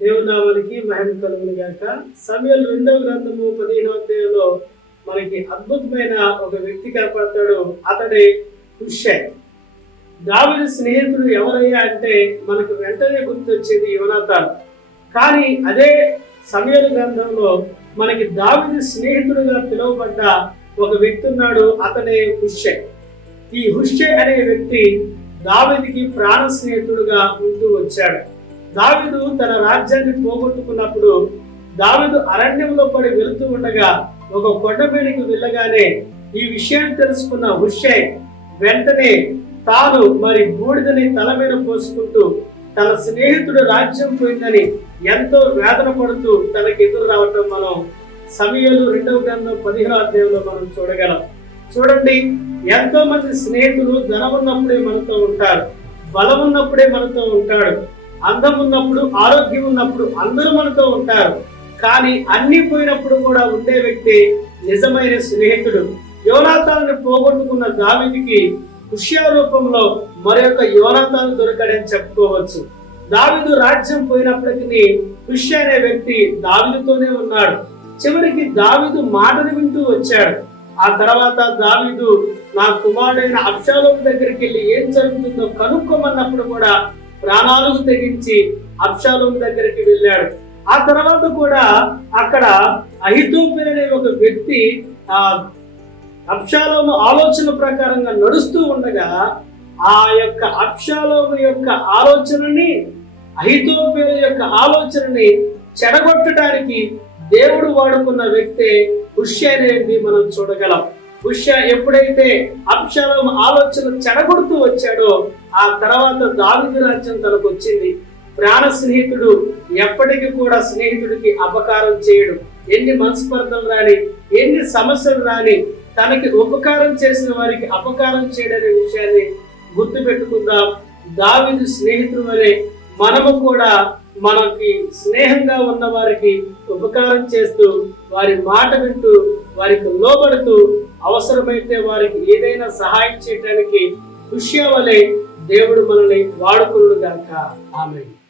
దేవుని నామానికి మహిమ కలుగును గాక. సమూయేలు 2వ గ్రంథము 15వ అధ్యాయంలో మనకి అద్భుతమైన ఒక వ్యక్తి కనపడతాడు. అతడే హుషై. దావీదు స్నేహితుడు ఎవరయ్యా అంటే మనకు వెంటనే గుర్తొచ్చేది యోనాతాను. కానీ అదే సమూయేలు గ్రంథంలో మనకి దావీదు స్నేహితుడుగా పిలువబడ్డ ఒక వ్యక్తి ఉన్నాడు. అతడే హుషై. ఈ హుషై అనే వ్యక్తి దావీదుకి ప్రాణ స్నేహితుడుగా ఉంటూ వచ్చాడు. దావీదు తన రాజ్యాన్ని పోగొట్టుకున్నప్పుడు దావీదు అరణ్యంలో పడి వెళుతూ ఉండగా ఒక కొండ మీదకి వెళ్ళగానే ఈ విషయాన్ని తెలుసుకున్న హుషై వెంటనే తాను బూడిదని తల మీద పోసుకుంటూ తన స్నేహితుడు రాజ్యం పోయిందని ఎంతో వేదన పడుతూ తనకి ఎదురు రావటం మనం సమూయేలు 2వ గ్రంథం 15వ అధ్యాయంలో మనం చూడగలం. చూడండి, ఎంతో మంది స్నేహితులు ధనం ఉన్నప్పుడే మనతో ఉంటారు, బలం ఉన్నప్పుడే మనతో ఉంటాడు, అందం ఉన్నప్పుడు, ఆరోగ్యం ఉన్నప్పుడు అందరూ మనతో ఉంటారు. కానీ అన్ని పోయినప్పుడు కూడా ఉండే వ్యక్తి నిజమైన స్నేహితుడు. యోనాతాను పోగొట్టుకున్న దావీదుకి హుషై రూపంలో మరొక యోనాతాను దొరకడని చెప్పుకోవచ్చు. దావీదు రాజ్యం పోయినప్పటికీ హుషై అనే వ్యక్తి దావీదుతోనే ఉన్నాడు. చివరికి దావీదు మాటను వింటూ వచ్చాడు. ఆ తర్వాత దావీదు నా కుమారుడైన అబ్షాలోము దగ్గరికి వెళ్ళి ఏం జరుగుతుందో కనుక్కోమన్నప్పుడు కూడా ప్రాణాలకు తెగించి అబ్షాలోము దగ్గరికి వెళ్ళాడు. ఆ తర్వాత కూడా అక్కడ అహీతోపెలు అనే ఒక వ్యక్తి అబ్షాలోము ఆలోచన ప్రకారంగా నడుస్తూ ఉండగా ఆ యొక్క అబ్షాలోము యొక్క ఆలోచనని, అహీతోపెలు యొక్క ఆలోచనని చెడగొట్టడానికి దేవుడు వాడుకున్న వ్యక్తి హుషై అనేది మనం చూడగలం. హుషై ఎప్పుడైతే అబ్షాలోము ఆలోచన చెడగొడుతూ వచ్చాడో ఆ తర్వాత దావీదు రాజ్యం తనకు వచ్చింది. ప్రాణ స్నేహితుడు ఎప్పటికీ కూడా స్నేహితుడికి అపకారం చేయడు. ఎన్ని మనస్పర్ధలు రాని, ఎన్ని సమస్యలు రాని, తనకి ఉపకారం చేసిన వారికి అపకారం చేయడనే విషయాన్ని గుర్తు పెట్టుకుందాం. దావీదు స్నేహితుడు వలె మనము కూడా మనకి స్నేహంగా ఉన్న వారికి ఉపకారం చేస్తూ, వారి మాట వింటూ, వారికి లోబడుతూ, అవసరమైతే వారికి ఏదైనా సహాయం చేయడానికి హుషై వలె దేవుడు మనల్ని వాడుకునుగాక. ఆమేన్.